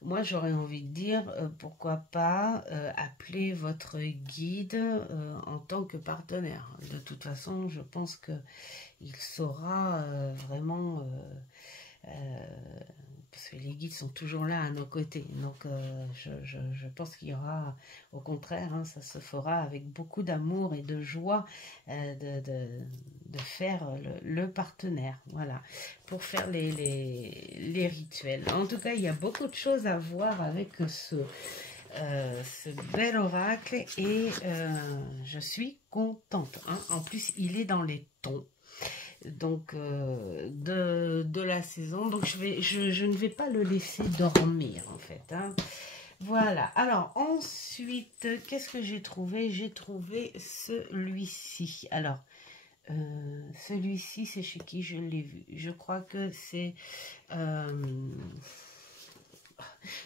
moi j'aurais envie de dire pourquoi pas appeler votre guide en tant que partenaire. De toute façon, je pense que il saura vraiment parce que les guides sont toujours là à nos côtés, donc je pense qu'il y aura, au contraire, hein, ça se fera avec beaucoup d'amour et de joie de faire le partenaire, voilà, pour faire les rituels. En tout cas, il y a beaucoup de choses à voir avec ce bel oracle, et je suis contente, hein. En plus, il est dans les tons donc de la saison, donc je ne vais pas le laisser dormir en fait, hein. Voilà, alors ensuite, qu'est-ce que j'ai trouvé? J'ai trouvé celui-ci. Alors celui-ci, c'est chez qui je l'ai vu? Je crois que c'est je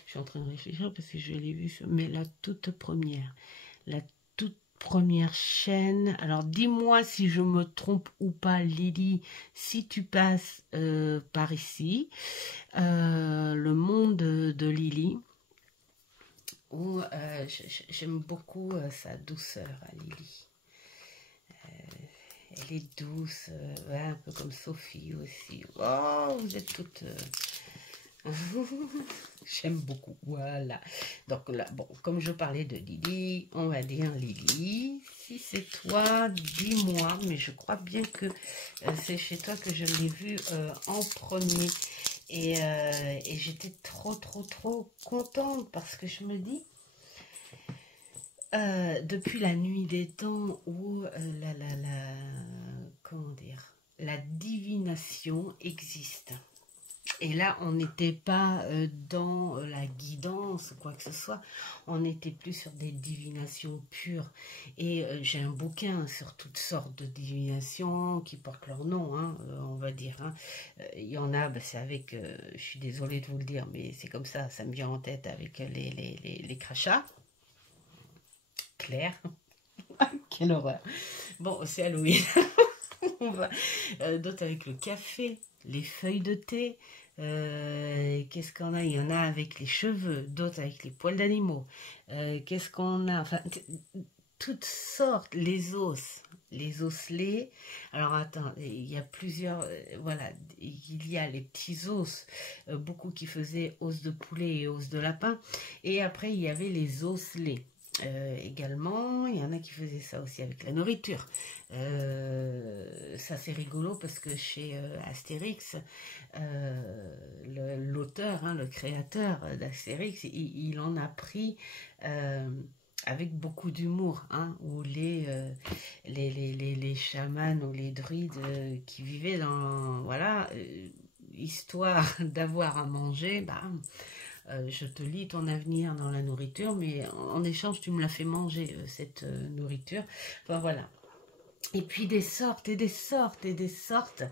suis en train de réfléchir parce que je l'ai vu mais la toute première chaîne. Alors dis-moi si je me trompe ou pas, Lily, si tu passes par ici, le monde de Lily, où j'aime beaucoup sa douceur à Lily. Elle est douce, ouais, un peu comme Sophie aussi. Oh, vous êtes toutes... J'aime beaucoup, voilà. Donc là, bon, comme je parlais de Lily, on va dire Lily, si c'est toi, dis-moi, mais je crois bien que c'est chez toi que je l'ai vu en premier, et j'étais trop contente, parce que je me dis, depuis la nuit des temps où comment dire, la divination existe. Et là, on n'était pas dans la guidance croyances ou quoi que ce soit. On n'était plus sur des divinations pures. Et j'ai un bouquin sur toutes sortes de divinations qui portent leur nom, hein, on va dire. Hein. Il y en a, bah, c'est avec, je suis désolée de vous le dire, mais c'est comme ça me vient en tête avec les crachats. Claire. Quelle horreur. Bon, c'est Halloween. D'autres avec le café, les feuilles de thé. Qu'est-ce qu'on a? Il y en a avec les cheveux, d'autres avec les poils d'animaux. Qu'est-ce qu'on a? Enfin, toutes sortes, les osselets. Alors attends, il y a plusieurs, voilà, il y a les petits os, beaucoup qui faisaient os de poulet et os de lapin. Et après, il y avait les osselets. Également, il y en a qui faisaient ça aussi avec la nourriture. Ça c'est rigolo parce que chez Astérix, l'auteur, hein, le créateur d'Astérix, il en a pris avec beaucoup d'humour, hein, où les chamans ou les druides qui vivaient dans, voilà, histoire d'avoir à manger, bah, je te lis ton avenir dans la nourriture, mais en échange, tu me la fais manger, cette nourriture. Enfin, voilà. Et puis des sortes et des sortes et des sortes.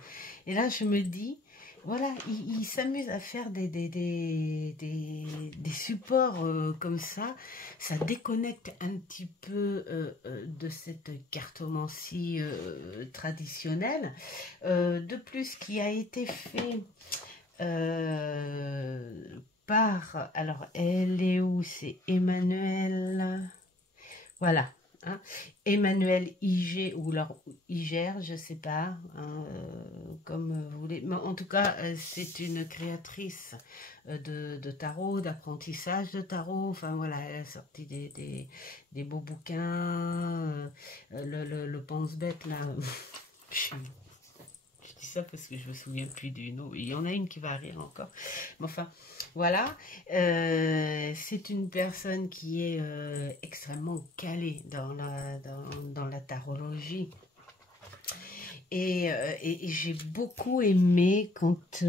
Et là, je me dis, voilà, il s'amuse à faire des supports comme ça. Ça déconnecte un petit peu de cette cartomancie traditionnelle. De plus, qui a été fait alors, elle est où? C'est Emmanuel. Voilà. Hein, Emmanuel Iger ou alors Iger, je sais pas, hein, comme vous voulez. Mais en tout cas, c'est une créatrice de tarot, d'apprentissage de tarot. Enfin voilà, elle a sorti des beaux bouquins. Le pense-bête là. Je dis ça parce que je me souviens plus du nom. Il y en a une qui va rire encore. Mais enfin, voilà. C'est une personne qui est extrêmement calée dans la tarologie. Et j'ai beaucoup aimé quand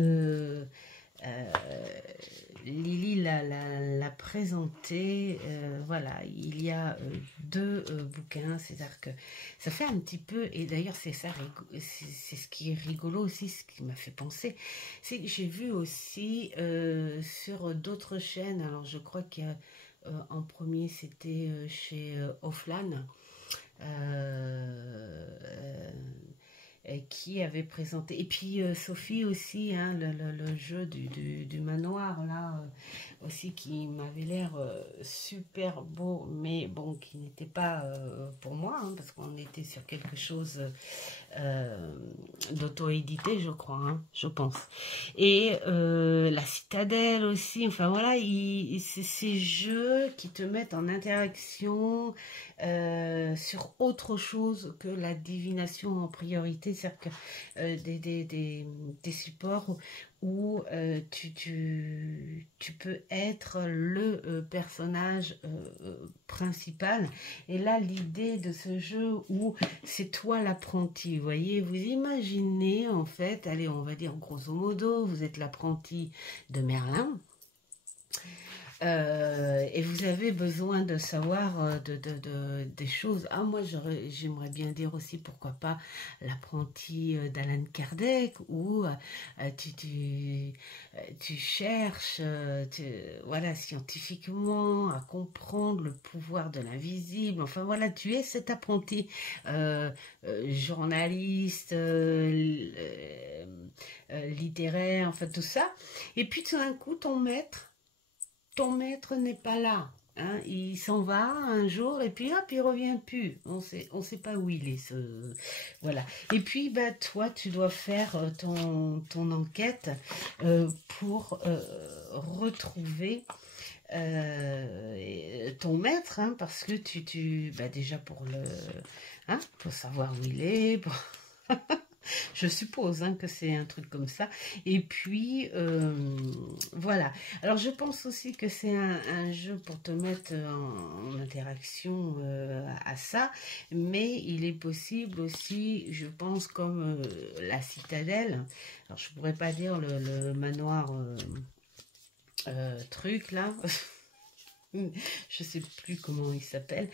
Lily l'a présenté. Voilà, il y a deux bouquins, c'est-à-dire que ça fait un petit peu, et d'ailleurs c'est ça, c'est ce qui est rigolo aussi, ce qui m'a fait penser, c'est que j'ai vu aussi sur d'autres chaînes, alors je crois qu'en premier c'était chez Offline, qui avait présenté, et puis Sophie aussi, hein, le jeu du manoir là aussi, qui m'avait l'air super beau, mais bon, qui n'était pas pour moi, hein, parce qu'on était sur quelque chose d'auto-édité, je crois, hein, je pense. Et la citadelle aussi, enfin voilà, c'est ces jeux qui te mettent en interaction sur autre chose que la divination en priorité, c'est-à-dire que des supports où tu peux être le personnage principal. Et là, l'idée de ce jeu où c'est toi l'apprenti, vous voyez, vous imaginez en fait, allez, on va dire grosso modo, vous êtes l'apprenti de Merlin. Et vous avez besoin de savoir des choses. Ah, moi, j'aimerais bien dire aussi, pourquoi pas, l'apprenti d'Alan Kardec, où tu cherches, voilà, scientifiquement, à comprendre le pouvoir de l'invisible. Enfin, voilà, tu es cet apprenti journaliste, littéraire, enfin, tout ça. Et puis, tout d'un coup, ton maître n'est pas là, hein, il s'en va un jour et puis hop, il revient plus. On sait pas où il est. Voilà. Et puis bah toi, tu dois faire ton enquête pour retrouver ton maître, hein, parce que bah déjà pour savoir où il est. Je suppose, hein, que c'est un truc comme ça. Et puis, voilà. Alors, je pense aussi que c'est un jeu pour te mettre en interaction à ça. Mais il est possible aussi, je pense, comme la citadelle. Alors, je pourrais pas dire le manoir truc, là. Je sais plus comment il s'appelle,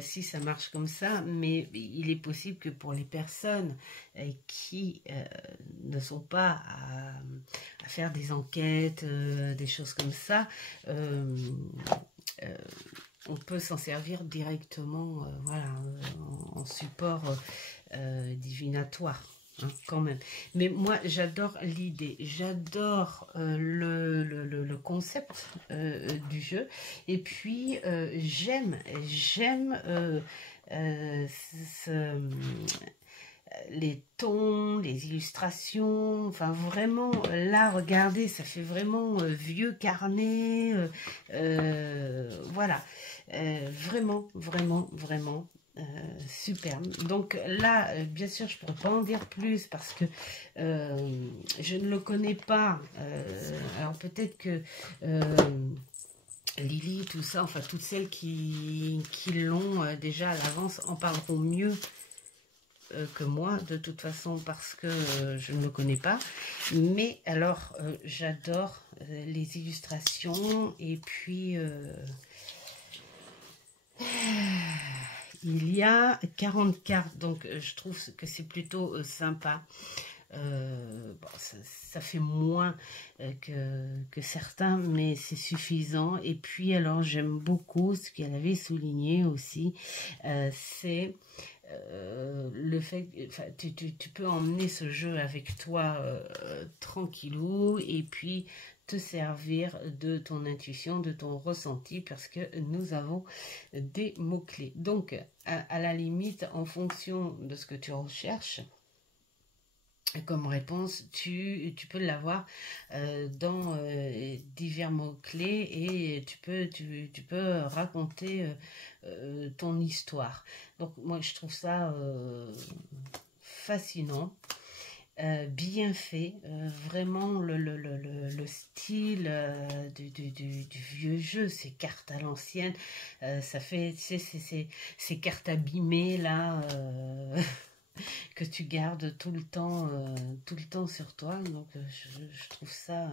si ça marche comme ça, mais il est possible que pour les personnes qui ne sont pas à faire des enquêtes, des choses comme ça, on peut s'en servir directement, voilà, en support divinatoire. Hein, quand même. Mais moi, j'adore l'idée, j'adore le concept du jeu. Et puis, j'aime ce, les tons, les illustrations, enfin vraiment, là, regardez, ça fait vraiment vieux carnet, voilà, vraiment, vraiment, vraiment, superbe. Donc là, bien sûr, je ne pourrais pas en dire plus parce que je ne le connais pas. Alors peut-être que Lily, tout ça, enfin toutes celles qui l'ont déjà à l'avance en parleront mieux que moi, de toute façon, parce que je ne le connais pas. Mais alors, j'adore les illustrations et puis... il y a 40 cartes, donc je trouve que c'est plutôt sympa. Bon, ça fait moins que certains, mais c'est suffisant. Et puis, alors, j'aime beaucoup ce qu'elle avait souligné aussi, c'est le fait que tu peux emmener ce jeu avec toi tranquillou, et puis te servir de ton intuition, de ton ressenti, parce que nous avons des mots-clés. Donc, à la limite, en fonction de ce que tu recherches comme réponse, tu peux l'avoir dans divers mots-clés, et tu peux raconter ton histoire. Donc, moi, je trouve ça fascinant. Bien fait, vraiment le style du vieux jeu, ces cartes à l'ancienne, ça fait ces cartes abîmées là, que tu gardes tout le temps sur toi. Donc je trouve ça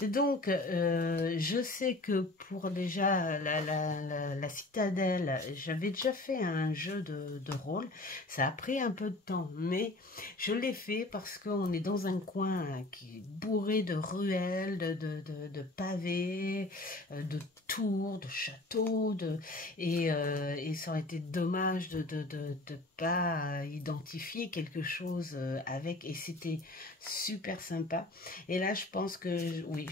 donc je sais que pour déjà la citadelle, j'avais déjà fait un jeu de rôle. Ça a pris un peu de temps, mais je l'ai fait parce qu'on est dans un coin qui est bourré de ruelles, de pavés, de tours, de châteaux, et ça aurait été dommage de pas identifier quelque chose avec, et c'était super sympa. Et là, je pense que oui,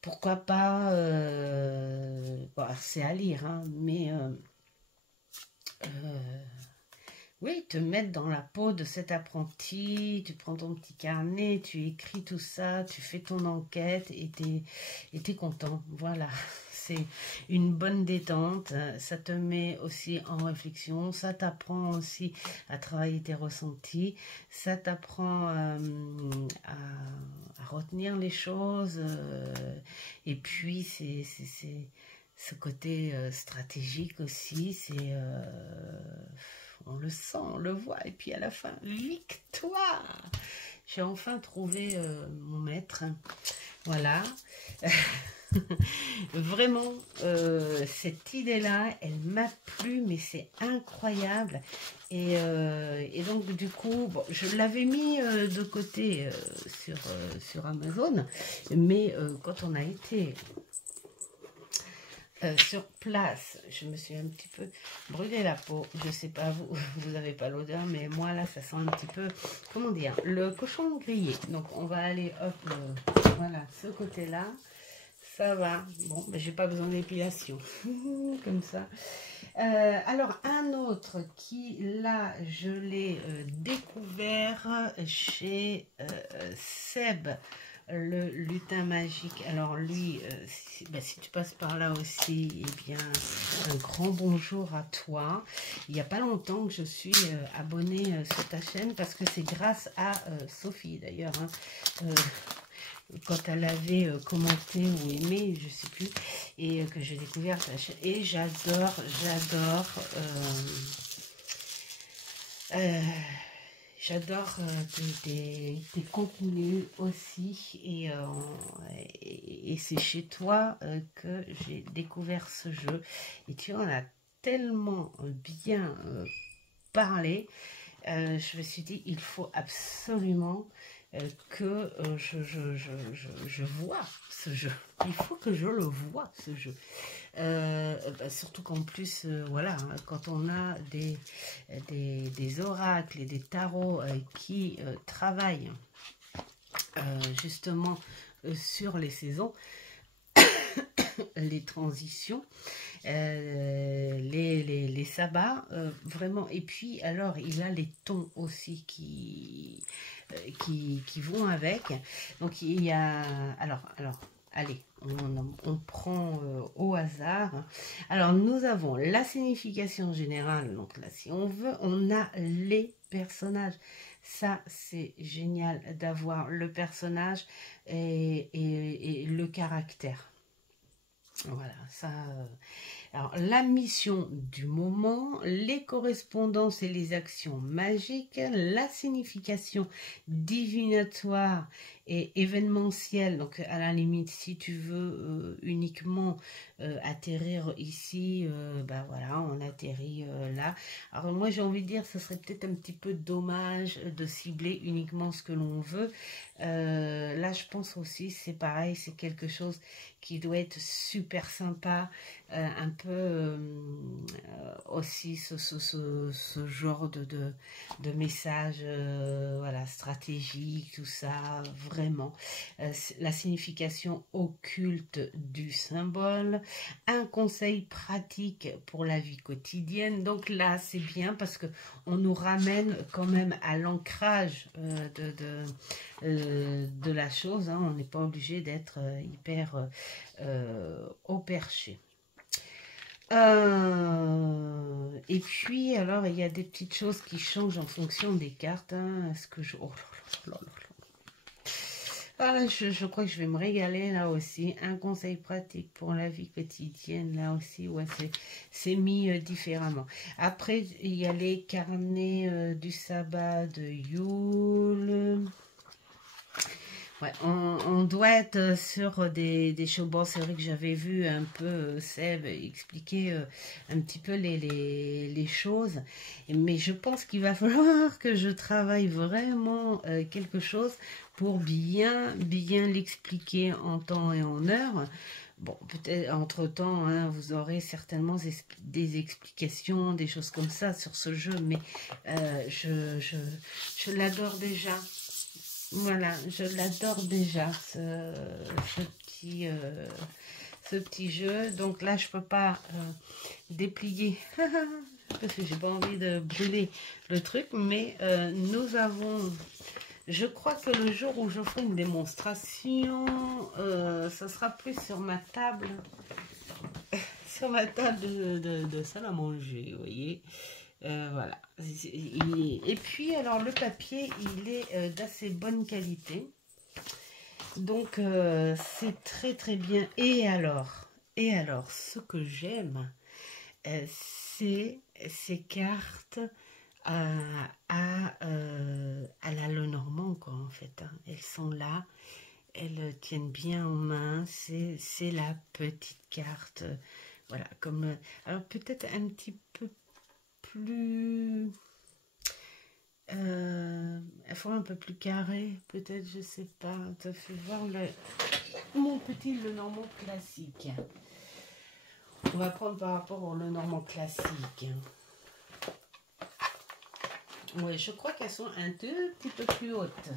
pourquoi pas, bon, c'est à lire, hein, mais oui, te mettre dans la peau de cet apprenti, tu prends ton petit carnet, tu écris tout ça, tu fais ton enquête, et t'es content. Voilà, c'est une bonne détente, ça te met aussi en réflexion, ça t'apprend aussi à travailler tes ressentis, ça t'apprend à retenir les choses, et puis c'est ce côté stratégique aussi, c'est... on le sent, on le voit, et puis à la fin, victoire! J'ai enfin trouvé mon maître. Voilà. Vraiment, cette idée-là, elle m'a plu, mais c'est incroyable. Et donc, du coup, bon, je l'avais mis de côté sur Amazon, mais quand on a été... sur place, je me suis un petit peu brûlé la peau. Je sais pas, vous n'avez pas l'odeur, mais moi là, ça sent un petit peu, comment dire, le cochon grillé. Donc on va aller, hop, voilà, ce côté-là, ça va. Bon, ben, j'ai pas besoin d'épilation, comme ça. Alors un autre qui, là, je l'ai découvert chez Seb, le lutin magique. Alors lui, si tu passes par là aussi, eh bien, un grand bonjour à toi. Il n'y a pas longtemps que je suis abonnée sur ta chaîne, parce que c'est grâce à Sophie d'ailleurs, hein, quand elle avait commenté ou aimé, je sais plus, et que j'ai découvert ta chaîne. Et j'adore J'adore tes contenus aussi et c'est chez toi que j'ai découvert ce jeu et tu en as tellement bien parlé. Je me suis dit il faut absolument que je vois ce jeu. Il faut que je le vois ce jeu. Surtout qu'en plus, voilà, hein, quand on a des oracles et des tarots qui travaillent justement sur les saisons, les transitions, les sabbats, vraiment. Et puis, alors, il a les tons aussi qui vont avec. Donc, il y a... Alors allez, on prend au hasard. Alors, nous avons la signification générale. Donc là, si on veut, on a les personnages. Ça, c'est génial d'avoir le personnage et le caractère. Voilà, ça... Alors, la mission du moment, les correspondances et les actions magiques, la signification divinatoire et événementielle. Donc, à la limite, si tu veux uniquement atterrir ici, ben voilà, on atterrit là. Alors, moi, j'ai envie de dire, ce serait peut-être un petit peu dommage de cibler uniquement ce que l'on veut. Là, je pense aussi, c'est pareil, c'est quelque chose qui doit être super sympa, un peu aussi ce genre de message voilà, stratégique, tout ça, vraiment. La signification occulte du symbole, un conseil pratique pour la vie quotidienne. Donc là, c'est bien parce que on nous ramène quand même à l'ancrage de la chose, hein. On n'est pas obligé d'être hyper au perché. Et puis, alors, il y a des petites choses qui changent en fonction des cartes. Hein. Est-ce que je... Oh là là là là. Voilà, je crois que je vais me régaler là aussi. Un conseil pratique pour la vie quotidienne, là aussi, ouais, c'est mis différemment. Après, il y a les carnets du sabbat de Yule. Ouais, on doit être sur des choses. Bon, c'est vrai que j'avais vu un peu Seb expliquer un petit peu les choses. Mais je pense qu'il va falloir que je travaille vraiment quelque chose pour bien l'expliquer en temps et en heure. Bon, peut-être entre-temps, hein, vous aurez certainement des explications, des choses comme ça sur ce jeu. Mais je l'adore déjà. Voilà, je l'adore déjà, ce petit jeu. Donc là, je peux pas déplier parce que j'ai pas envie de brûler le truc. Mais nous avons... Je crois que le jour où je ferai une démonstration, ça sera plus sur ma table. Sur ma table de salle à manger, vous voyez. Voilà. Et puis, alors, le papier, il est d'assez bonne qualité. Donc, c'est très, très bien. Et alors, ce que j'aime, c'est ces cartes à la Lenormand, quoi, en fait. Hein. Elles sont là. Elles tiennent bien en main. C'est la petite carte. Voilà, comme... alors, peut-être un petit peu plus... elles font un peu plus carré, peut-être, je sais pas. Ça fait voir mon petit Lenormand classique. On va prendre par rapport au Lenormand classique. Ouais, je crois qu'elles sont un tout petit peu plus hautes.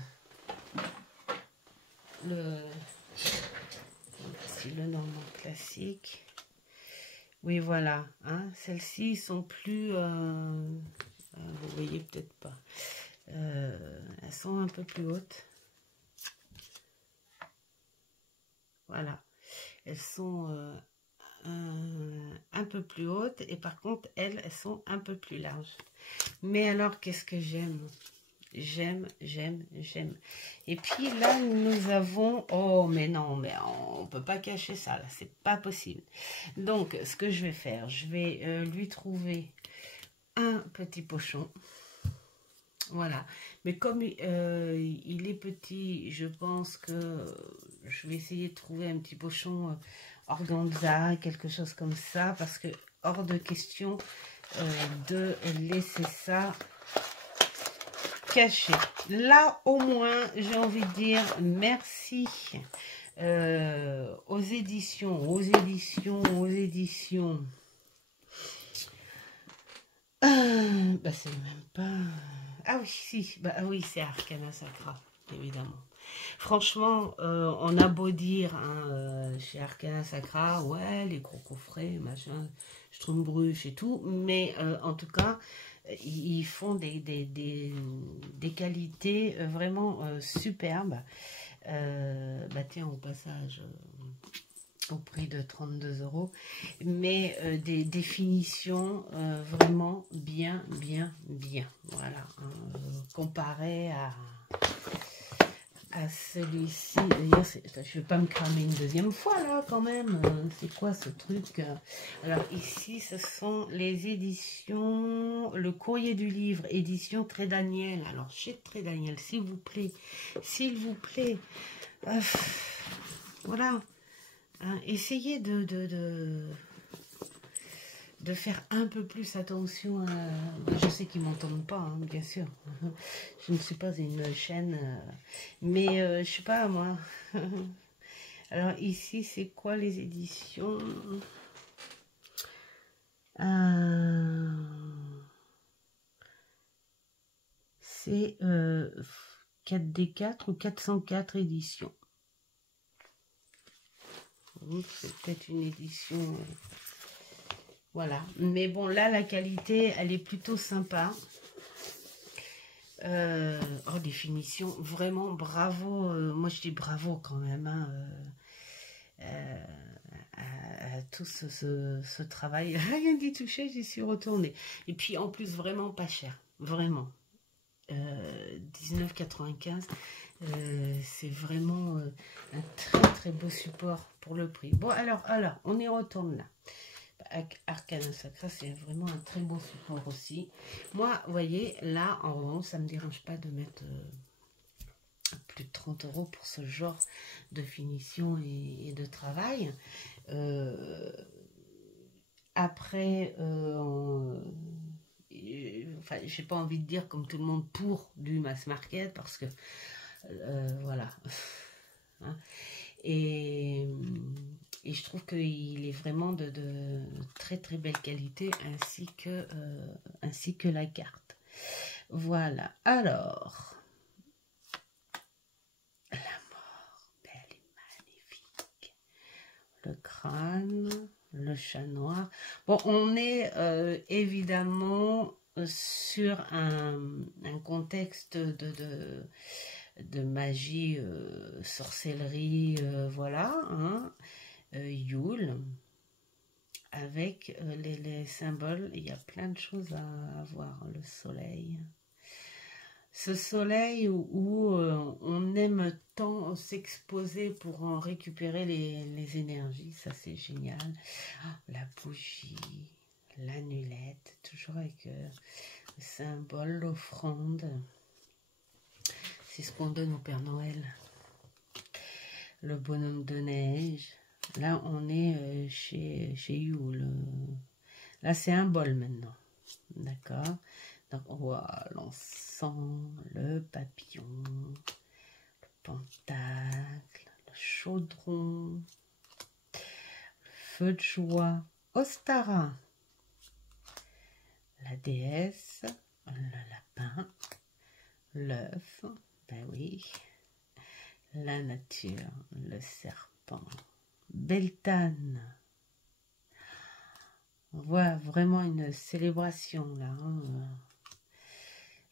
Le petit Lenormand classique. Oui, voilà. Hein, celles-ci sont plus... vous voyez peut-être pas. Elles sont un peu plus hautes. Voilà. Elles sont un peu plus hautes. Et par contre, elles sont un peu plus larges. Mais alors, qu'est-ce que j'aime? J'aime. Et puis là, nous avons... Oh, mais non, mais on peut pas cacher ça, là. C'est pas possible. Donc, ce que je vais faire, je vais lui trouver un petit pochon. Voilà. Mais comme il est petit, je pense que je vais essayer de trouver un petit pochon organza, quelque chose comme ça, parce que hors de question de laisser ça caché. Là, au moins, j'ai envie de dire merci aux éditions. Bah, c'est même pas... Ah oui, si, bah oui, c'est Arcana Sacra, évidemment. Franchement, on a beau dire hein, chez Arcana Sacra, ouais, les gros coffrets, machin, Strumbrush et tout, mais en tout cas, ils font des qualités vraiment superbes. Bah tiens, au passage, au prix de 32 €, mais des définitions vraiment bien. Voilà, hein, comparé à celui-ci. D'ailleurs, je vais pas me cramer une deuxième fois là quand même. C'est quoi ce truc? Alors ici, ce sont les éditions, le courrier du livre, édition Très Daniel. Alors chez Très Daniel, s'il vous plaît, voilà. Hein, essayez de faire un peu plus attention à... Je sais qu'ils m'entendent pas, hein, bien sûr. Je ne suis pas une chaîne... mais je sais pas, moi. Alors ici, c'est quoi les éditions? C'est 4D4 ou 404 éditions. C'est peut-être une édition... Voilà, mais bon, là, la qualité, elle est plutôt sympa. Oh, définition, vraiment, bravo. Moi, je dis bravo quand même hein, à tout ce travail. Rien d'y toucher, j'y suis retournée. Et puis, en plus, vraiment pas cher, vraiment. 19,95, c'est vraiment un très beau support pour le prix. Bon, alors, on y retourne là. Arcana Sacra, c'est vraiment un très bon support aussi. Moi, vous voyez, là, en revanche, ça ne me dérange pas de mettre plus de 30 € pour ce genre de finition et de travail. Après, enfin, j'ai pas envie de dire comme tout le monde pour du mass market parce que voilà. Hein. Et je trouve qu'il est vraiment de très belle qualité ainsi que la carte. Voilà. Alors, la mort, belle et magnifique. Le crâne, le chat noir. Bon, on est évidemment sur un contexte de magie, sorcellerie, voilà, hein, Yule, avec les symboles, il y a plein de choses à voir, le soleil. Ce soleil où on aime tant s'exposer pour en récupérer les énergies, ça c'est génial. Oh, la bougie, l'annulette, toujours avec le symbole, l'offrande. C'est ce qu'on donne au Père Noël. Le bonhomme de neige. Là, on est chez Yule. Là, c'est un bol maintenant. D'accord. Donc, on voit l'encens, le papillon, le pentacle, le chaudron, le feu de joie, Ostara, la déesse, le lapin, l'œuf, ben oui, la nature, le serpent, Beltane. On voit vraiment une célébration là. Hein.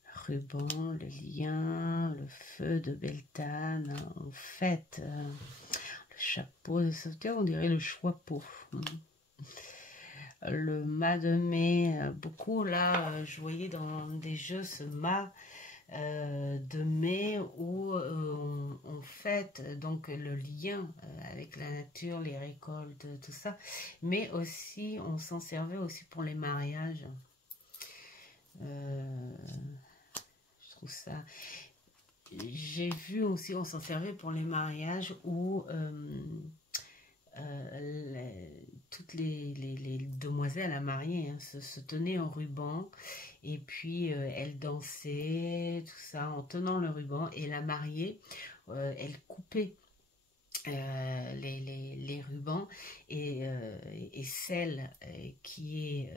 Le ruban, le lien, le feu de Beltane. On fête le chapeau de sauveteur, on dirait le choix-peau. Le mât de mai, beaucoup là, je voyais dans des jeux ce mât de mai où on fête donc le lien avec la nature, les récoltes, tout ça, mais aussi on s'en servait aussi pour les mariages. Je trouve ça... J'ai vu aussi, on s'en servait pour les mariages où toutes les demoiselles à marier hein, se tenaient en ruban et puis elles dansaient, tout ça, en tenant le ruban. Et la mariée, elle coupait les rubans et celle qui est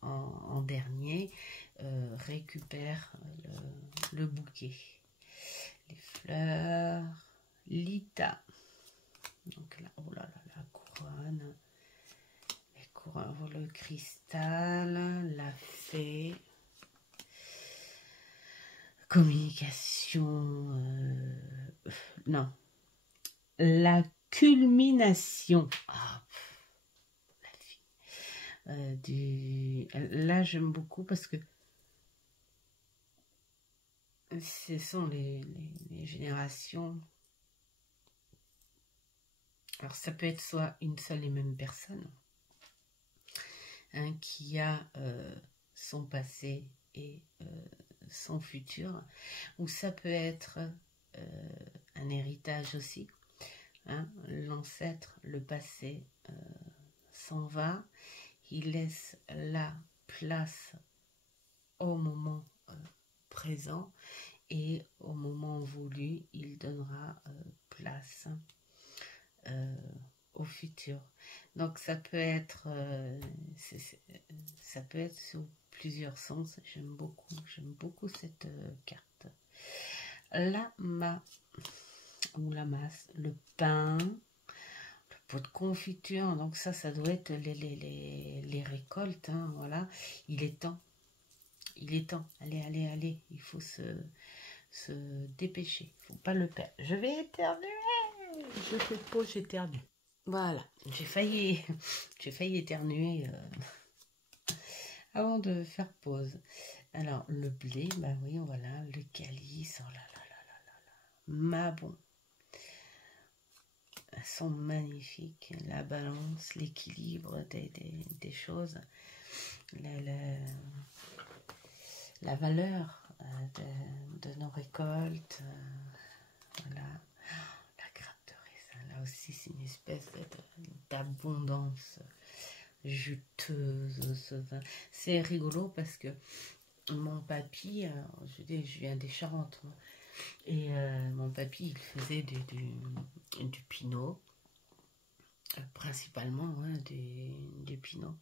en dernier récupère le bouquet. Les fleurs, Lita. Donc là, oh là là, la couronne. Les couronnes, le cristal, la fée. Communication. Non. La culmination. Ah, la fille. Là, j'aime beaucoup parce que ce sont les générations. Alors, ça peut être soit une seule et même personne hein, qui a son passé et son futur, ou ça peut être un héritage aussi. Hein, l'ancêtre, le passé s'en va, il laisse la place au moment présent et au moment voulu, il donnera place au futur. Donc ça peut être sous plusieurs sens. J'aime beaucoup cette carte. La masse, le pain, le pot de confiture. Donc ça doit être les récoltes. Hein, voilà, il est temps. Allez, il faut se dépêcher. Il ne faut pas le perdre. Je vais éternuer. Je fais pause, j'éternue. Voilà, j'ai failli éternuer avant de faire pause. Alors, le blé, bah oui, voilà, le calice, oh là là là là là là. Ma bon. Elles sont magnifiques. La balance, l'équilibre des choses. La valeur de nos récoltes. Voilà. Là aussi, c'est une espèce d'abondance juteuse, ce vin. C'est rigolo parce que mon papy, je viens des Charentes, moi, et mon papy, il faisait du pinot, principalement hein, du pinot.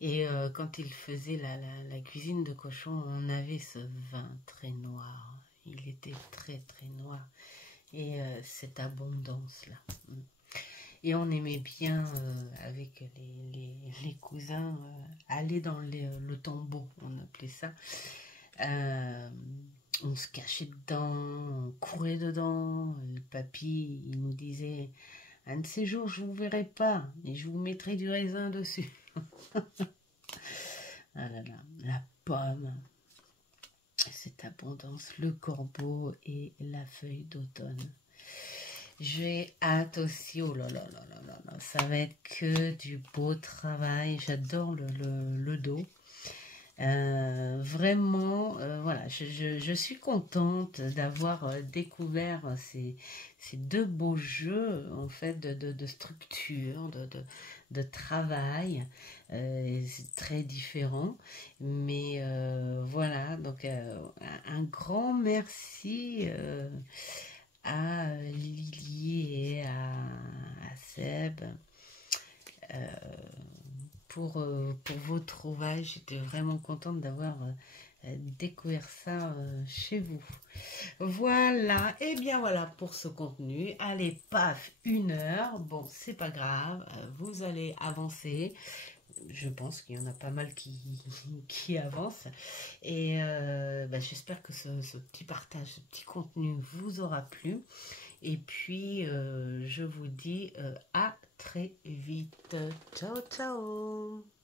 Et quand il faisait la cuisine de cochon, on avait ce vin très noir. Il était très très noir. Et cette abondance-là. Et on aimait bien, avec les cousins, aller dans le tombeau, on appelait ça. On se cachait dedans, on courait dedans. Le papy, il nous disait, un de ces jours, je ne vous verrai pas, mais je vous mettrai du raisin dessus. Ah là là, la pomme. Cette abondance, le corbeau et la feuille d'automne. J'ai hâte aussi, oh là là là là là là, ça va être que du beau travail. J'adore le dos. Vraiment, voilà, je suis contente d'avoir découvert ces deux beaux jeux en fait de structure, de travail. C'est très différent, mais voilà, donc un grand merci à Lily et à Seb pour vos trouvailles. J'étais vraiment contente d'avoir découvert ça chez vous. Voilà, et bien voilà pour ce contenu. Allez, paf, 1 heure. Bon, c'est pas grave, vous allez avancer. Je pense qu'il y en a pas mal qui avancent. Et j'espère que ce petit partage, ce petit contenu vous aura plu. Et puis, je vous dis à très vite. Ciao, ciao!